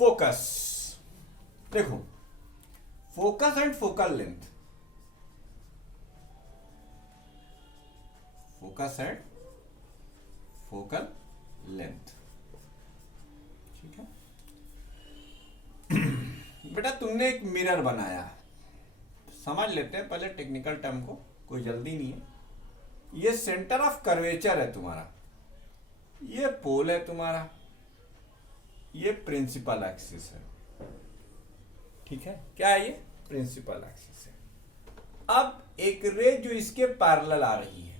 Focus, देखो focus and focal length, focus and focal length, ठीक है। बेटा तुमने एक मिरर बनाया, समझ लेते हैं पहले टेक्निकल टर्म को, कोई जल्दी नहीं है। ये सेंटर ऑफ कर्वेचर है तुम्हारा, ये पोल है तुम्हारा, ये प्रिंसिपल एक्सिस है, ठीक है। क्या है ये? प्रिंसिपल एक्सिस है। अब एक रे जो इसके पैरेलल आ रही है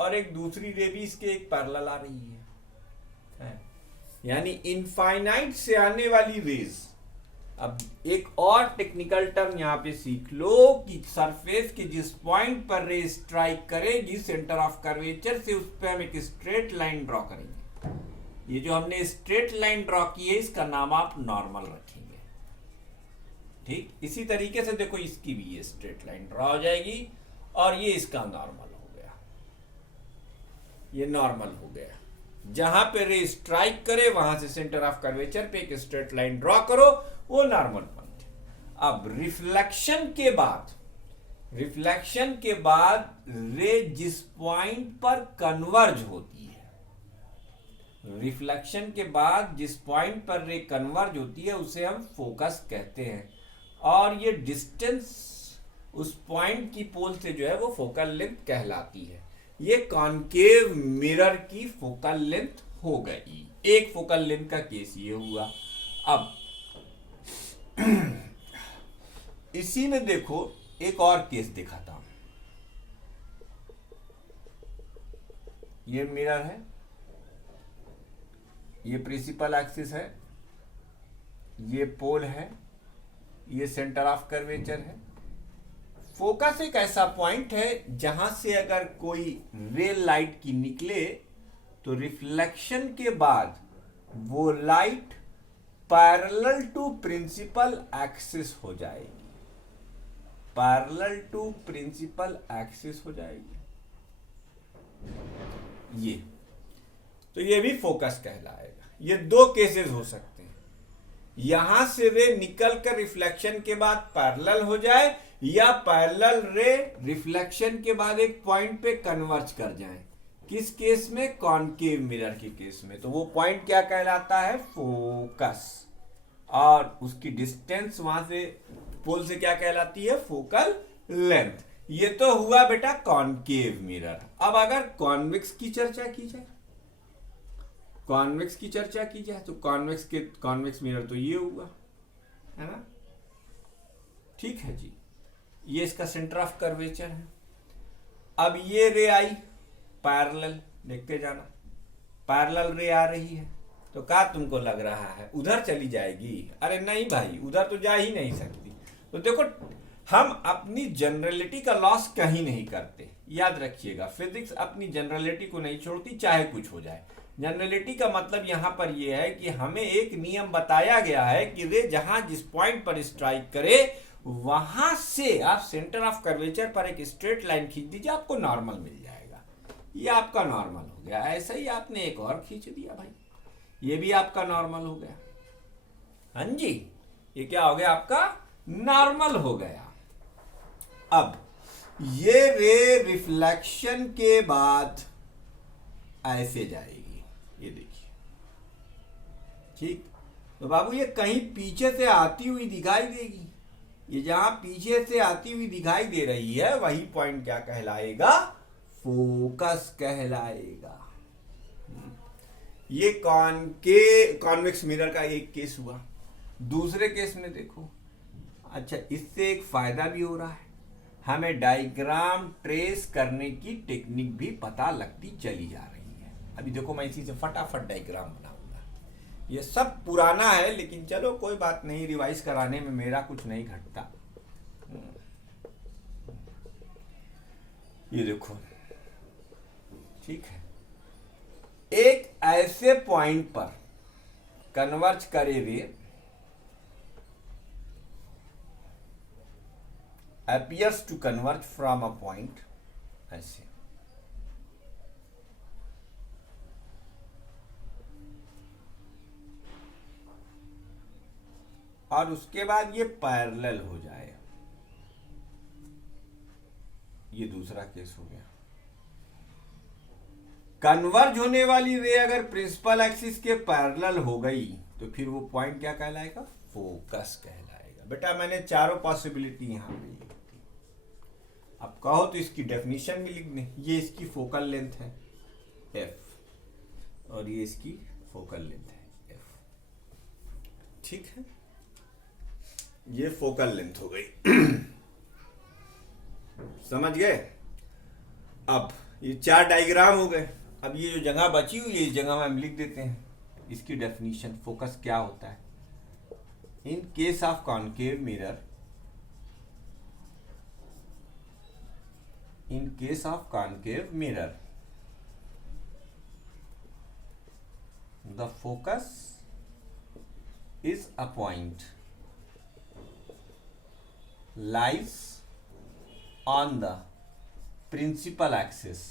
और एक दूसरी रे भी इसके एक पैरेलल आ रही है, यानी इनफाइनाइट से आने वाली रेज। अब एक और टेक्निकल टर्म यहां पे सीख लो कि सरफेस के जिस पॉइंट पर रे स्ट्राइक करेगी सेंटर ऑफ कर्वेचर से, उस पर हम एक स्ट्रेट लाइन ड्रॉ करेंगे। ये जो हमने स्ट्रेट लाइन ड्रॉ की है इसका नाम आप नॉर्मल रखेंगे, ठीक। इसी तरीके से देखो इसकी भी ये स्ट्रेट लाइन ड्रॉ हो जाएगी और ये इसका नॉर्मल हो गया, ये नॉर्मल हो गया। जहां पे रे स्ट्राइक करे वहां से सेंटर ऑफ कर्वेचर पे एक स्ट्रेट लाइन ड्रॉ करो, वो नॉर्मल पॉइंट। अब रिफ्लेक्शन के बाद रे जिस पॉइंट पर कन्वर्ज होती है, रिफ्लेक्शन के बाद जिस पॉइंट पर रे कन्वर्ज होती है उसे हम फोकस कहते हैं, और ये डिस्टेंस उस पॉइंट की पोल से जो है वो फोकल लेंथ कहलाती है। ये कॉनकेव मिरर की फोकल लेंथ हो गई। एक फोकल लेंथ का केस ये हुआ। अब इसी में देखो एक और केस दिखाता हूं। ये मिरर है, ये प्रिंसिपल एक्सिस है, ये पोल है, ये सेंटर ऑफ कर्वेचर है। फोकस एक ऐसा पॉइंट है जहां से अगर कोई रे लाइट की निकले तो रिफ्लेक्शन के बाद वो light parallel to principal axis हो जाएगी, पैरेलल टू प्रिंसिपल एक्सिस हो जाएगी। ये तो ये भी फोकस कहलाएगा। ये दो केसेस हो सकते हैं, यहां से रे निकलकर रिफ्लेक्शन के बाद पैरेलल हो जाए, या पैरेलल रे रिफ्लेक्शन के बाद एक पॉइंट पे कन्वर्ज कर जाए। किस केस में? कॉनकेव मिरर के केस में। तो वो पॉइंट क्या कहलाता है? फोकस। और उसकी डिस्टेंस वहां से पोल से क्या कहलाती है? Focal length. ये तो हुआ बेटा कॉनकेव मिरर। अब अगर कॉन्वेक्स की चर्चा की जाए, कॉन्वेक्स की चर्चा की जाए तो कॉन्वेक्स मिरर तो ये हुआ, है ना, ठीक है जी। ये इसका सेंटर ऑफ कर्वेचर है। अब ये रे आई पैरेलल, देखते जाना, पैरेलल रे आ रही है तो क्या तुमको लग रहा है उधर चली जाएगी? अरे नहीं भाई, उधर तो जा ही नहीं सकती। तो देखो हम अपनी जनरलिटी का लॉस कहीं नहीं करते, याद रखिएगा। फिजिक्स अपनी जनरलिटी को नहीं छोड़ती, चाहे कुछ हो जाए। जनरलिटी का मतलब यहां पर यह है कि हमें एक नियम बताया गया है कि रे जहां जिस पॉइंट पर स्ट्राइक करे वहां से आप सेंटर ऑफ कर्वेचर पर एक स्ट्रेट लाइन खींच दीजिए, आपको नॉर्मल मिल जाएगा। ये आपका नॉर्मल हो गया। ऐसा ही आपने एक और खींच दिया भाई, ये भी आपका नॉर्मल हो गया। हाँ जी, ये क्या हो गया? आपका नॉर्मल हो गया। अब ये रे रिफ्लेक्शन के बाद ऐसे जाएगी, ये देखिए, ठीक। तो बाबू ये कहीं पीछे से आती हुई दिखाई देगी। ये जहां पीछे से आती हुई दिखाई दे रही है वही पॉइंट क्या कहलाएगा? फोकस कहलाएगा। ये कॉन्वेक्स मिरर का एक केस हुआ। दूसरे केस में देखो, अच्छा इससे एक फायदा भी हो रहा है, हमें डायग्राम ट्रेस करने की टेक्निक भी पता लगती चली जा रही है। अभी देखो मैं इसी से फटाफट डायग्राम बनाऊंगा। ये सब पुराना है लेकिन चलो कोई बात नहीं, रिवाइज कराने में मेरा कुछ नहीं घटता। ये देखो, ठीक है, एक ऐसे पॉइंट पर कन्वर्ज करे रे, appears to converge from a point, ऐसे, और उसके बाद ये पैरेलल हो जाए। ये दूसरा केस हो गया। कन्वर्ज होने वाली रे अगर प्रिंसिपल एक्सिस के पैरेलल हो गई तो फिर वो पॉइंट क्या कहलाएगा? फोकस कहलाएगा। बेटा मैंने चारों पॉसिबिलिटी यहां पे लिख दी। अब कहो तो इसकी डेफिनेशन भी लिख दें। ये इसकी फोकल लेंथ है एफ और ये इसकी फोकल लेंथ है एफ। ठीक है, ये फोकल लेंथ हो गई। समझ गए? अब ये चार डायग्राम हो गए। अब ये जो जगह बची हुई है इस जगह में हम लिख देते हैं इसकी डेफिनेशन। फोकस क्या होता है? In case of concave mirror, in case of concave mirror, the focus is a point lies on the principal axis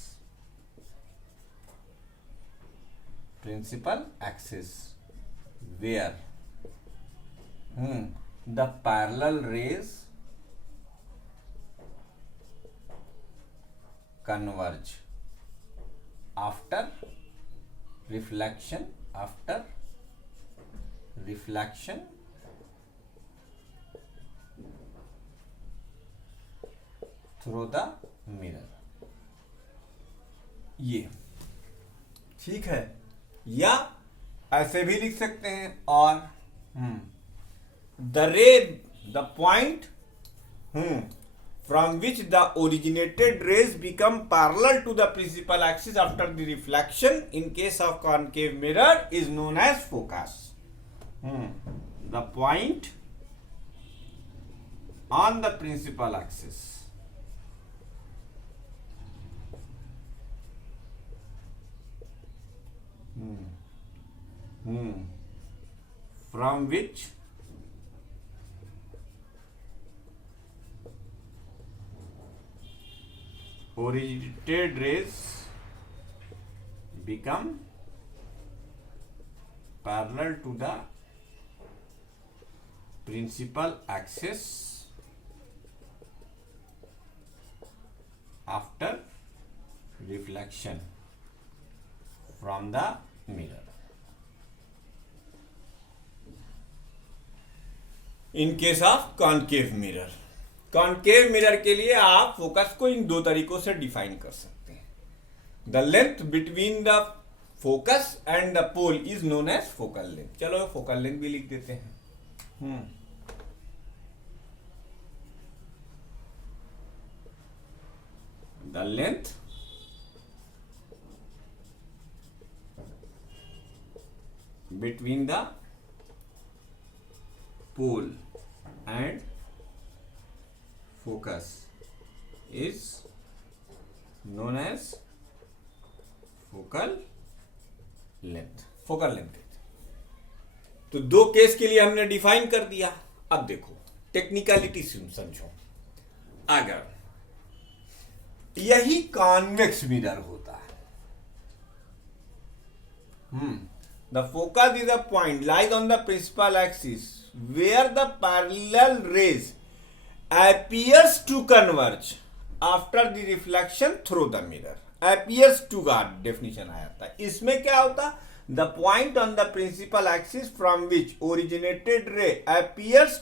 where the parallel rays converge after reflection through the mirror। ये ठीक है, या ऐसे भी लिख सकते हैं और the point from which the originated rays become parallel to the principal axis after the reflection in case of concave mirror is known as focus। The point on the principal axis from which originated rays become parallel to the principal axis after reflection from the mirror। In case of concave mirror, concave mirror के लिए आप focus को इन दो तरीकों से define कर सकते हैं। The length between the focus and the pole is known as focal length. चलो फोकल लेंथ भी लिख देते हैं। The length between the pole and focus is known as focal length। Focal length. तो दो केस के लिए हमने डिफाइन कर दिया। अब देखो टेक्निकलिटी समझो। अगर यही कॉन्वेक्स मिरर होता है, the focus is a point lies on the principal axis where the parallel rays appears to converge after the reflection through the mirror। appears to का definition आया था। इसमें क्या होता? the point on the principal axis from which originated ray appears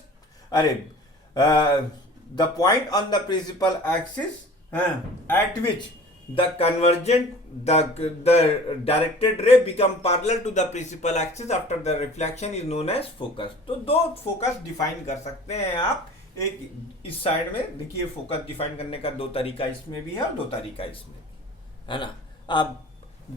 the point on the principal axis at which the directed ray become parallel to the principal axis after the reflection is known as focus। तो दो focus define कर सकते हैं आप। एक इस side में देखिए फोकस डिफाइन करने का दो तरीका इसमें भी है और दो तरीका इसमें है ना। अब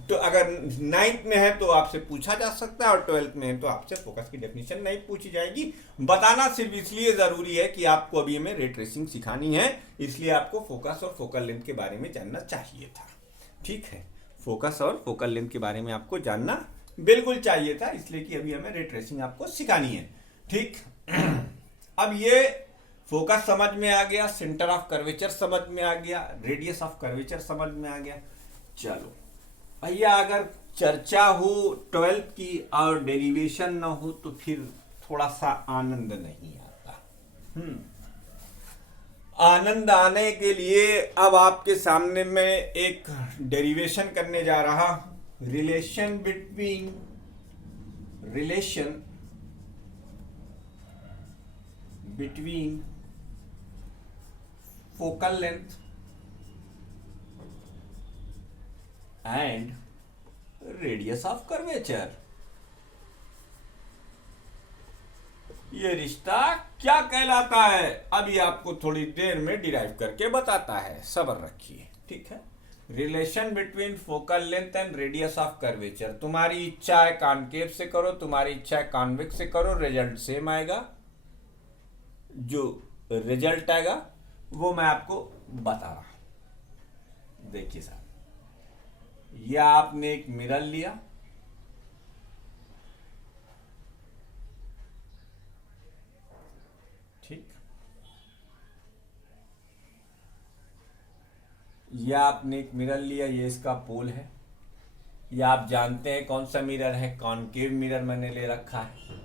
तो अगर 9th में है तो आपसे पूछा जा सकता है और 12th में है तो आपसे फोकस की डेफिनेशन नहीं पूछी जाएगी। बताना सिर्फ इसलिए जरूरी है कि आपको अभी हमें रे ट्रेसिंग सिखानी है, इसलिए आपको फोकस और फोकल लेंथ के बारे में जानना चाहिए था। ठीक है, फोकस और फोकल लेंथ के बारे में आपको जानना बिल्कुल चाहिए था, इसलिए कि अभी हमें रे ट्रेसिंग आपको सिखानी है। ठीक, अब ये फोकस समझ में आ गया, सेंटर ऑफ कर्वेचर समझ में आ गया, रेडियस ऑफ कर्वेचर समझ में आ गया। चलो भैया अगर चर्चा हो 12th की और डेरिवेशन ना हो तो फिर थोड़ा सा आनंद नहीं आता। आनंद आने के लिए अब आपके सामने में एक डेरिवेशन करने जा रहा। Relation between focal length and radius of curvature. ये रिश्ता क्या कहलाता है, अभी आपको थोड़ी देर में डिराइव करके बताता है, सब्र रखिए, ठीक है। Relation between focal length and radius of curvature. तुम्हारी इच्छा है कॉनकेव से करो, तुम्हारी इच्छा है कॉन्वेक्स से करो, रिजल्ट सेम आएगा। जो रिजल्ट आएगा वो मैं आपको बता रहा हूं। देखिए साहब, यह आपने एक मिरर लिया, ठीक। यह आपने एक मिरर लिया, ये इसका पोल है। यह आप जानते हैं कौन सा मिरर है, कॉनकेव मिरर मैंने ले रखा है।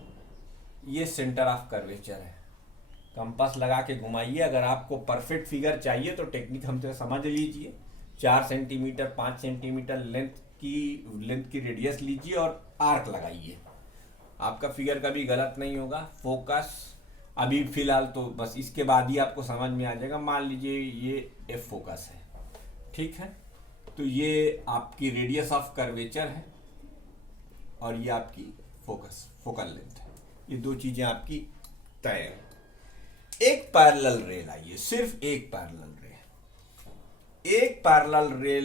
ये सेंटर ऑफ कर्वेचर है। कंपास लगा के घुमाइए। अगर आपको परफेक्ट फिगर चाहिए तो टेक्निक हमसे समझ लीजिए। 4 सेंटीमीटर 5 सेंटीमीटर लेंथ की रेडियस लीजिए और आर्क लगाइए, आपका फिगर कभी गलत नहीं होगा। फोकस अभी फिलहाल तो बस इसके बाद ही आपको समझ में आ जाएगा। मान लीजिए ये एफ फोकस है, ठीक है। तो ये आपकी रेडियस ऑफ कर्वेचर है और ये आपकी फोकल लेंथ है। ये दो चीजें आपकी तय है। एक पैरेलल रे लाइए, सिर्फ एक पैरेलल रे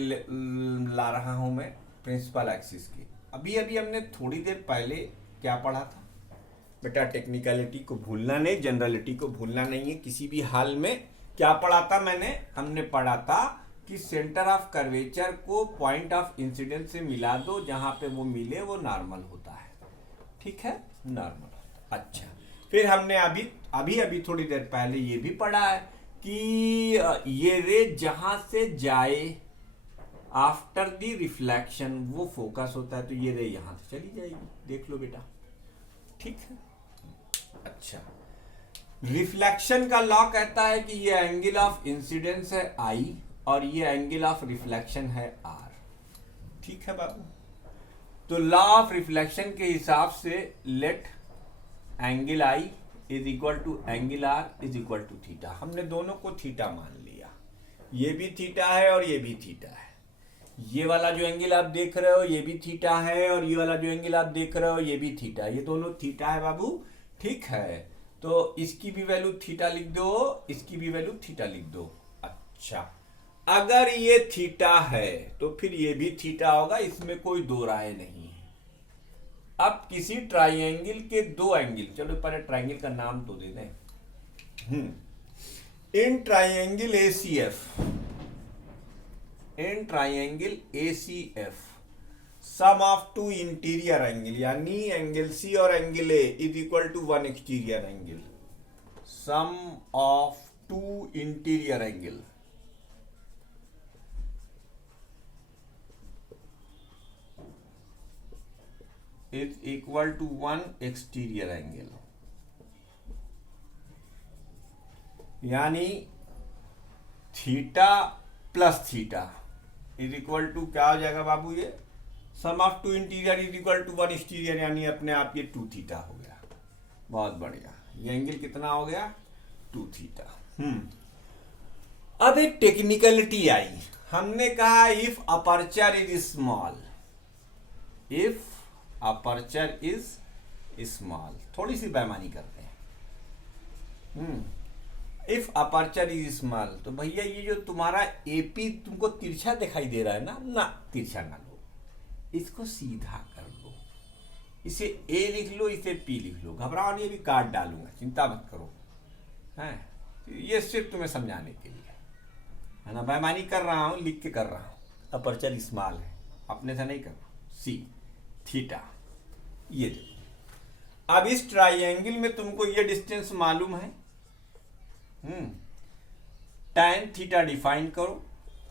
ला रहा हूं मैं प्रिंसिपल एक्सिस की। अभी हमने थोड़ी देर पहले क्या पढ़ा था बेटा, टेक्निकलिटी को भूलना नहीं, जनरलिटी को भूलना नहीं है किसी भी हाल में। क्या पढ़ा था हमने पढ़ा था कि सेंटर ऑफ कर्वेचर को पॉइंट ऑफ इंसिडेंस से मिला दो, जहां पे वो मिले वो नॉर्मल होता है, ठीक है, नॉर्मल। अच्छा, फिर हमने अभी थोड़ी देर पहले ये भी पढ़ा है कि ये रे जहां से जाए आफ्टर द रिफ्लेक्शन वो फोकस होता है, तो ये रे यहां से चली जाएगी, देख लो बेटा, ठीक है। अच्छा, रिफ्लेक्शन का लॉ कहता है कि ये एंगल ऑफ इंसिडेंस है I और ये एंगल ऑफ रिफ्लेक्शन है R, ठीक है बाबू। तो लॉ ऑफ रिफ्लेक्शन के हिसाब से let angle I is equal to angle R is equal to theta. हमने दोनों को थीटा मान लिया, ये भी थीटा है और ये भी थीटा है। ये वाला जो एंगल आप देख रहे हो ये भी थीटा है और ये वाला जो एंगल आप देख रहे हो ये भी थीटा है, ये दोनों थीटा है बाबू, ठीक है। तो इसकी भी वैल्यू थीटा लिख दो, इसकी भी वैल्यू थीटा लिख दो। अच्छा, अगर ये थीटा है तो फिर ये भी थीटा होगा, इसमें कोई दो राय नहीं है। अब किसी ट्राइंगल के दो एंगल, चलो पहले ट्राइंगल का नाम तो दे दें। In triangle ACF sum of two interior angle, यानी एंगल C और angle A is equal to 1 exterior angle. Sum of two interior angle is equal to 1 exterior angle, यानी theta plus theta is equal to क्या हो जाएगा बाबू, ये sum of two interior is equal to 1 exterior, यानी अपने आप ये 2 थीटा हो गया। बहुत बढ़िया, ये एंगल कितना हो गया, 2 थीटा। अब एक टेक्निकलिटी आई, हमने कहा if aperture is small, if aperture is small, थोड़ी सी बेईमानी करते हैं। इफ अपर्चर इज स्मॉल, तो भैया ये जो तुम्हारा एपी तुमको तिरछा दिखाई दे रहा है ना, तिरछा ना लो, इसको सीधा कर लो, इसे ए लिख लो, इसे पी लिख लो, घबराओ नहीं, अभी काट डालूंगा, चिंता मत करो, हैं, ये सिर्फ तुम्हें समझाने के लिए है ना, बेईमानी कर रहा हूं, लिख के कर रहा हूं। अपर्चर स्मॉल है, अपने से नहीं कर रहा, सी थीटा, ये देखो। अब इस ट्राइंगल में तुमको ये डिस्टेंस मालूम है, tan थीटा डिफाइन करो।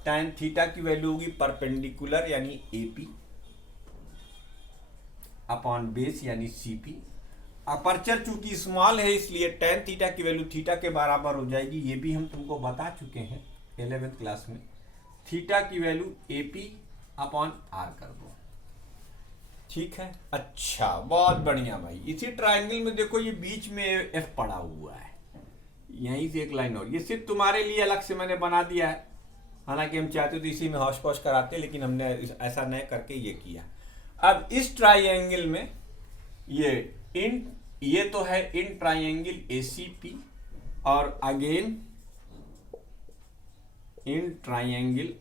tan थीटा की वैल्यू होगी परपेंडिकुलर यानी AP अपॉन बेस यानी CP, अपर्चर चूंकि स्मॉल है इसलिए tan थीटा की वैल्यू थीटा के बराबर हो जाएगी। ये भी हम तुमको बता चुके हैं 11th क्लास में। थीटा की वैल्यू AP अपॉन R कर दो, ठीक है। अच्छा, बहुत बढ़िया भाई। इसी ट्रायंगल में देखो ये बीच में F पड़ा हुआ है, यहीं से एक लाइन और, ये सिर्फ तुम्हारे लिए अलग से मैंने बना दिया है। हालांकि हम चाहते तो इसी में हौश पौश कराते, लेकिन हमने ऐसा नहीं करके ये किया। अब इस ट्रायंगल में ये तो है इन ट्रायंगल ACP, और अगेन इन ट्रायंगल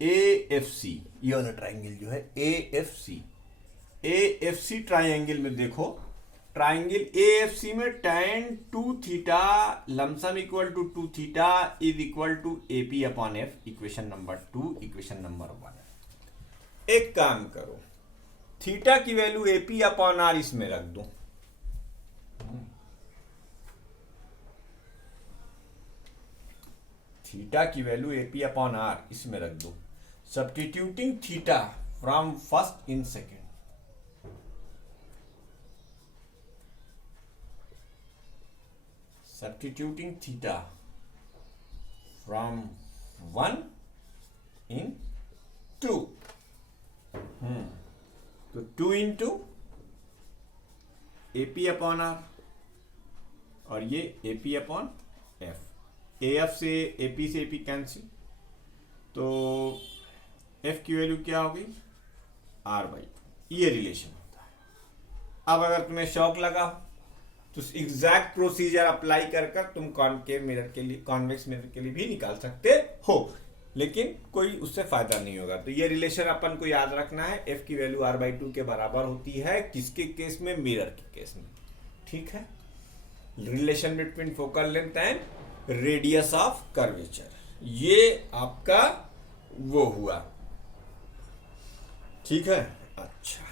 AFC, ये वाला ट्रायंगल जो है AFC ट्रायंगल में देखो, ट्रायंगल AFC में tan 2 theta lump sum equal to 2 theta is equal to AP upon F, equation number 2, equation number 1। एक काम करो, थीटा की वैल्यू AP अपॉन R इसमें रख दो, थीटा की वैल्यू AP अपॉन R इसमें रख दो, substituting theta from first in second, substituting theta from 1 in 2, तो 2 इंटू AP अपॉन R और ये AP अपॉन F, AF से AP कैंसिल, तो F की वैल्यू क्या होगी R/2, ये रिलेशन होता है। अब अगर तुम्हें शौक लगा तो एग्जैक्ट प्रोसीजर अप्लाई कर तुम कॉनकेव मिरर के लिए, कॉन्वेक्स मिरर के लिए भी निकाल सकते हो, लेकिन कोई उससे फायदा नहीं होगा। तो ये रिलेशन अपन को याद रखना है, F की वैल्यू R/2 के बराबर होती है किसके केस में, मिरर के केस में, ठीक है। Relation between focal length and radius of curvature, ये आपका वो हुआ, ठीक है। अच्छा,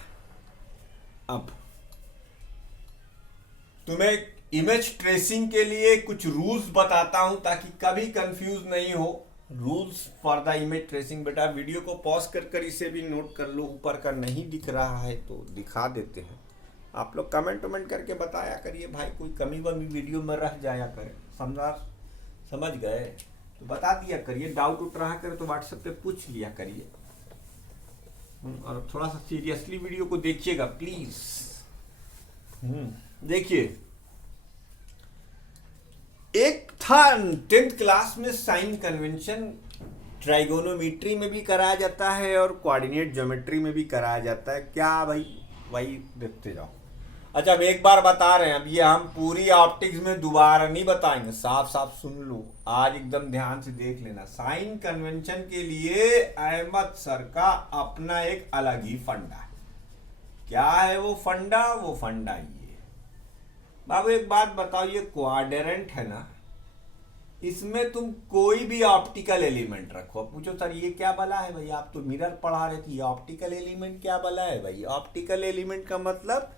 अब तुम्हें इमेज ट्रेसिंग के लिए कुछ रूल्स बताता हूं ताकि कभी कंफ्यूज नहीं हो। Rules for the image tracing, बेटा वीडियो को पॉज कर इसे भी नोट कर लो, ऊपर का नहीं दिख रहा है तो दिखा देते हैं। आप लोग कमेंट करके बताया करिए भाई, कोई कमी वमी वीडियो में रह जाया करे, समझ गए तो बता दिया करिए, डाउट उठ रहा करे तो व्हाट्सएप पे पूछ लिया करिए, और थोड़ा सा सीरियसली वीडियो को देखिएगा प्लीज। देखिए, एक था 10th क्लास में साइन कन्वेंशन, ट्राइगोनोमेट्री में भी कराया जाता है और कोऑर्डिनेट ज्योमेट्री में भी कराया जाता है। क्या भाई, वही देखते जाओ। अच्छा, अब एक बार बता रहे हैं, अब ये हम पूरी ऑप्टिक्स में दोबारा नहीं बताएंगे, साफ साफ सुन लो, आज एकदम ध्यान से देख लेना। साइन कन्वेंशन के लिए अहमद सर का अपना एक अलग ही फंडा है। क्या है वो फंडा? वो फंडा ये बाबू, एक बात बताओ, ये क्वाड्रेंट है ना, इसमें तुम कोई भी ऑप्टिकल एलिमेंट रखो। पूछो सर ये क्या बला है भाई, आप तो मिरर पढ़ा रहे थे, ये ऑप्टिकल एलिमेंट क्या बला है भाई? ऑप्टिकल एलिमेंट का मतलब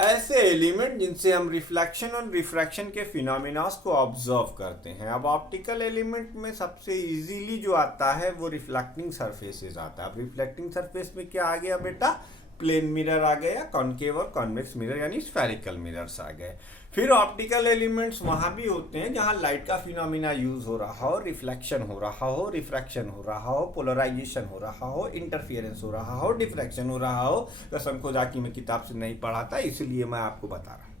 ऐसे एलिमेंट जिनसे हम रिफ्लेक्शन और रिफ्रैक्शन के फिनोमिनास को ऑब्जर्व करते हैं। अब ऑप्टिकल एलिमेंट में सबसे इजीली जो आता है वो रिफ्लेक्टिंग सरफेसेस आता है। अब रिफ्लेक्टिंग सरफेस में क्या आ गया बेटा? प्लेन मिरर आ गया, कॉनकेव और कॉन्वेक्स मिरर यानी स्फेरिकल मिरर्स आ गए। फिर ऑप्टिकल एलिमेंट्स वहां भी होते हैं जहां लाइट का फिनोमिना यूज हो रहा हो, रिफ्लेक्शन हो रहा हो, रिफ्रैक्शन हो रहा हो, पोलराइजेशन हो रहा हो, इंटरफियरेंस हो रहा हो, डिफ्रैक्शन हो रहा हो। कसम को जाकी मैं किताब से नहीं पढ़ा था, इसलिए मैं आपको बता रहा हूँ।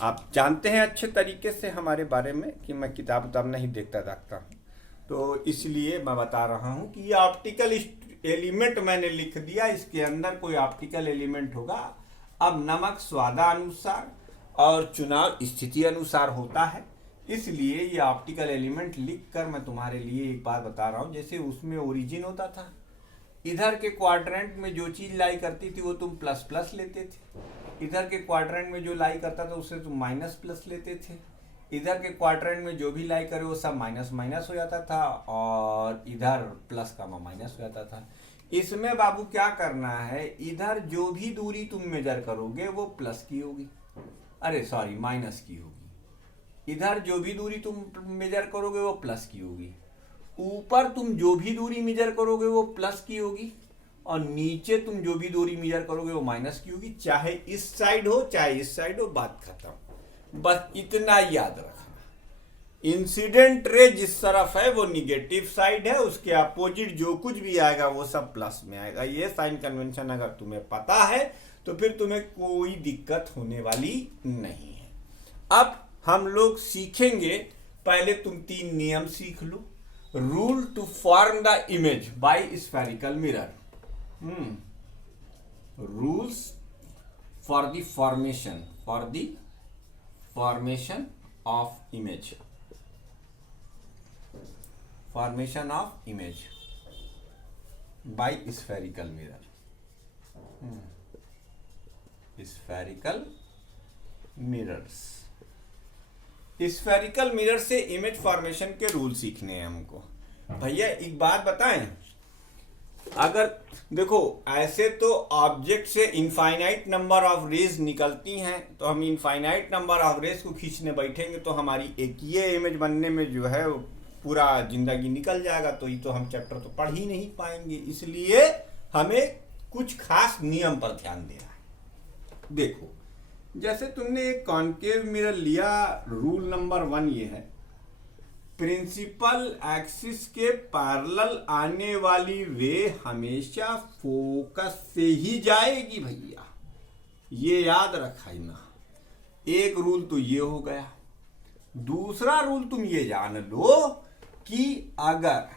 आप जानते हैं अच्छे तरीके से हमारे बारे में कि मैं किताब नहीं देखता, तो इसलिए मैं बता रहा हूँ कि ये ऑप्टिकल एलिमेंट मैंने लिख दिया, इसके अंदर कोई ऑप्टिकल एलिमेंट होगा। अब नमक स्वादानुसार और चुनाव स्थिति अनुसार होता है, इसलिए ये ऑप्टिकल एलिमेंट लिखकर मैं तुम्हारे लिए एक बात बता रहा हूँ। जैसे उसमें ओरिजिन होता था, इधर के क्वाड्रेंट में जो चीज लाई करती थी वो तुम प्लस प्लस लेते थे, इधर के क्वाड्रेंट में जो लाई करता था उससे तुम माइनस प्लस लेते थे, इधर के क्वाड्रेंट में जो भी लाई करे वो सब माइनस माइनस हो जाता था, और इधर प्लस का माइनस हो जाता था। इसमें बाबू क्या करना है, इधर जो भी दूरी तुम मेजर करोगे वो प्लस की होगी, अरे सॉरी माइनस की होगी। इधर जो भी दूरी तुम मेजर करोगे वो प्लस की होगी, ऊपर तुम जो भी दूरी मेजर करोगे वो प्लस की होगी, और नीचे तुम जो भी दूरी मेजर करोगे वो माइनस की होगी, चाहे इस साइड हो चाहे इस साइड हो, बात खत्म। बस इतना याद रखना, इंसिडेंट रे जिस तरफ है वो निगेटिव साइड है, उसके अपोजिट जो कुछ भी आएगा वो सब प्लस में आएगा। ये साइन कन्वेंशन अगर तुम्हें पता है तो फिर तुम्हें कोई दिक्कत होने वाली नहीं है। अब हम लोग सीखेंगे, पहले तुम 3 नियम सीख लो। Rule to form the image by spherical mirror, rules for the formation of image, formation of image by spherical mirror, spherical mirrors. Spherical mirror से इमेज फॉर्मेशन के रूल सीखने हैं हमको। भैया एक बात बताएं, अगर देखो ऐसे तो ऑब्जेक्ट से इनफाइनाइट नंबर ऑफ रेज निकलती हैं, तो हम इनफाइनाइट नंबर ऑफ रेज को खींचने बैठेंगे तो हमारी एक ये इमेज बनने में जो है पूरा जिंदगी निकल जाएगा, तो ये तो हम चैप्टर तो पढ़ ही नहीं पाएंगे। इसलिए हमें कुछ खास नियम पर ध्यान देना है। देखो, जैसे तुमने एक कॉन्केव मिरर लिया, रूल नंबर 1 ये है, प्रिंसिपल एक्सिस के पैरेलल आने वाली रे हमेशा फोकस से ही जाएगी भैया, ये याद रखना। एक रूल तो ये हो गया। दूसरा रूल तुम ये जान लो कि अगर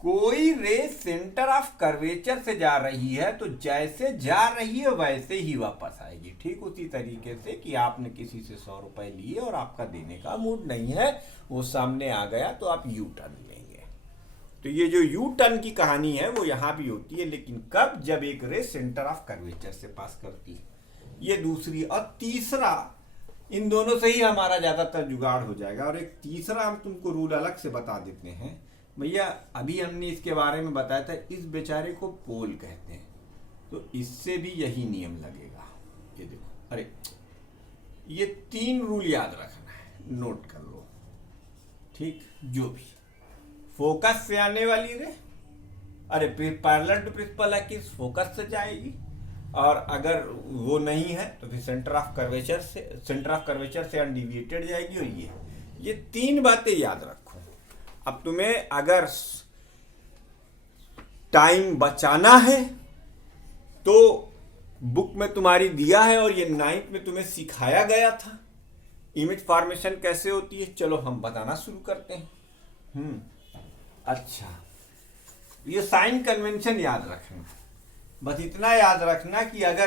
कोई रे सेंटर ऑफ कर्वेचर से जा रही है तो जैसे जा रही है वैसे ही वापस आएगी। ठीक उसी तरीके से कि आपने किसी से 100 रुपए लिए और आपका देने का मूड नहीं है, वो सामने आ गया तो आप यू टर्न लेंगे। तो ये जो यू टर्न की कहानी है वो यहाँ भी होती है, लेकिन कब? जब एक रे सेंटर ऑफ कर्वेचर से पास करती है। ये दूसरी। और तीसरा, इन दोनों से ही हमारा ज्यादातर जुगाड़ हो जाएगा। और एक तीसरा हम तुमको रूल अलग से बता देते हैं भैया, अभी हमने इसके बारे में बताया था, इस बेचारे को पोल कहते हैं, तो इससे भी यही नियम लगेगा। ये देखो, अरे ये 3 रूल याद रखना है, नोट कर लो। ठीक, जो भी फोकस से आने वाली रे, अरे parallel to principal axis focus से जाएगी, और अगर वो नहीं है तो फिर सेंटर ऑफ कर्वेचर से अनडिविएटेड जाएगी। और ये 3 बातें याद रखो। अब तुम्हें अगर टाइम बचाना है तो बुक में तुम्हारी दिया है, और ये 9th में तुम्हें सिखाया गया था इमेज फॉर्मेशन कैसे होती है। चलो हम बताना शुरू करते हैं। अच्छा, ये साइन कन्वेंशन याद रखना, बस इतना याद रखना कि अगर